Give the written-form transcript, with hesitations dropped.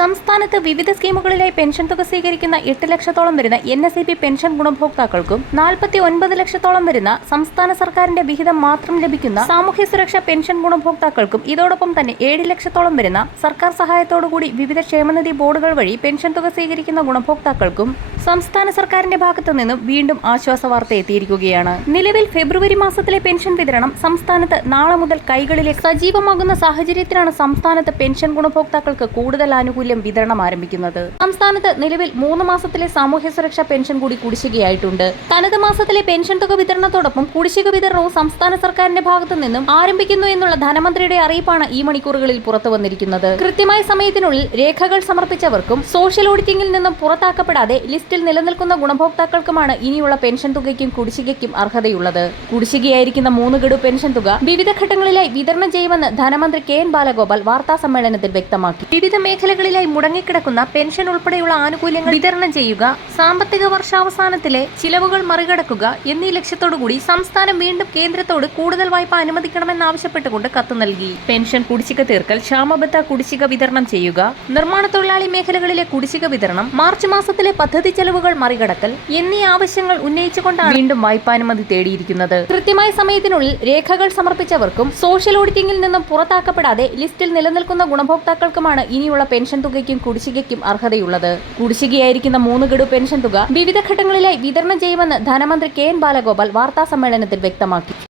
സംസ്ഥാനത്ത് വിവിധ സ്കീമുകളിലായി പെൻഷൻ തുക സ്വീകരിക്കുന്ന 8 ലക്ഷത്തോളം വരുന്ന NSEP പെൻഷൻ ഗുണഭോക്താക്കൾക്കും 49 ലക്ഷത്തോളം വരുന്ന സംസ്ഥാന സർക്കാരിന്റെ വിഹിതം മാത്രം ലഭിക്കുന്ന സാമൂഹ്യ സുരക്ഷാ പെൻഷൻ ഗുണഭോക്താക്കൾക്കും ഇതോടൊപ്പം തന്നെ 7 ലക്ഷത്തോളം വരുന്ന സർക്കാർ സഹായത്തോടുകൂടി വിവിധ ക്ഷേമനിധി ബോർഡുകൾ വഴി പെൻഷൻ തുക സ്വീകരിക്കുന്ന ഗുണഭോക്താക്കൾക്കും സംസ്ഥാന സർക്കാരിന്റെ ഭാഗത്തു നിന്നും വീണ്ടും ആശ്വാസ വാർത്ത എത്തിയിരിക്കുകയാണ്. നിലവിൽ ഫെബ്രുവരി മാസത്തിലെ പെൻഷൻ വിതരണം സംസ്ഥാനത്ത് നാളെ മുതൽ കൈകളിലേക്ക് സജീവമാകുന്ന സാഹചര്യത്തിലാണ് സംസ്ഥാനത്ത് പെൻഷൻ ഗുണഭോക്താക്കൾക്ക് കൂടുതൽ ആനുകൂല്യം വിതരണം ആരംഭിക്കുന്നത്. സംസ്ഥാനത്ത് നിലവിൽ 3 മാസത്തിലെ സാമൂഹ്യ സുരക്ഷാ പെൻഷൻ കൂടി കുടിശ്ശികയായിട്ടുണ്ട്. തനത് മാസത്തിലെ പെൻഷൻ തുക വിതരണത്തോടൊപ്പം കുടിശ്ശിക വിതരണവും സംസ്ഥാന സർക്കാരിന്റെ ഭാഗത്തു നിന്നും ആരംഭിക്കുന്നു എന്നുള്ള ധനമന്ത്രിയുടെ അറിയിപ്പാണ് ഈ മണിക്കൂറുകളിൽ പുറത്തു വന്നിരിക്കുന്നത്. കൃത്യമായ സമയത്തിനുള്ളിൽ രേഖകൾ സമർപ്പിച്ചവർക്കും സോഷ്യൽ ഓഡിറ്റിംഗിൽ നിന്നും പുറത്താക്കപ്പെടാതെ ലിസ്റ്റിൽ നിലനിൽക്കുന്ന ഗുണഭോക്താക്കൾക്കുമാണ് ഇനിയുള്ള പെൻഷൻ തുകയ്ക്കും കുടിശ്ശികയ്ക്കും അർഹതയുള്ളത്. കുടിശ്ശികയായിരിക്കുന്ന 3 ഗഡു പെൻഷൻ തുക വിവിധ ഘട്ടങ്ങളിലായി വിതരണം ചെയ്യുമെന്ന് ധനമന്ത്രി KN ബാലഗോപാൽ വാർത്താ സമ്മേളനത്തിൽ വ്യക്തമാക്കി. വിവിധ മേഖലകളിലായി മുടങ്ങിക്കിടക്കുന്ന പെൻഷൻ ഉൾപ്പെടെയുള്ള ആനുകൂല്യങ്ങൾ വിതരണം ചെയ്യുക, സാമ്പത്തിക വർഷാവസാനത്തിലെ ചിലവുകൾ മറികടക്കുക എന്നീ ലക്ഷ്യത്തോടുകൂടി സംസ്ഥാനം വീണ്ടും കേന്ദ്രത്തോട് കൂടുതൽ വായ്പ അനുവദിക്കണമെന്നാവശ്യപ്പെട്ടുകൊണ്ട് കത്ത് നൽകി. പെൻഷൻ കുടിശ്ശിക തീർക്കൽ, ക്ഷാമബത്ത കുടിശ്ശിക വിതരണം ചെയ്യുക, നിർമ്മാണ തൊഴിലാളി മേഖലകളിലെ കുടിശ്ശിക വിതരണം, മാർച്ച് മാസത്തിലെ പദ്ധതി ചെലവുകൾ മറികടക്കൽ എന്നീ ആവശ്യങ്ങൾ ഉന്നയിച്ചുകൊണ്ടാണ് വീണ്ടും വായ്പാനുമതി തേടിയിരിക്കുന്നത്. കൃത്യമായ സമയത്തിനുള്ളിൽ രേഖകൾ സമർപ്പിച്ചവർക്കും സോഷ്യൽ ഓഡിറ്റിംഗിൽ നിന്നും പുറത്താക്കപ്പെടാതെ ലിസ്റ്റിൽ നിലനിൽക്കുന്ന ഗുണഭോക്താക്കൾക്കുമാണ് ഇനിയുള്ള പെൻഷൻ തുകയ്ക്കും കുടിശ്ശികയ്ക്കും അർഹതയുള്ളത്. കുടിശ്ശികയായിരിക്കുന്ന 3 ഗഡു പെൻഷൻ തുക വിവിധ ഘട്ടങ്ങളിലായി വിതരണം ചെയ്യുമെന്ന് ധനമന്ത്രി KN ബാലഗോപാൽ വാർത്താ സമ്മേളനത്തിൽ വ്യക്തമാക്കി.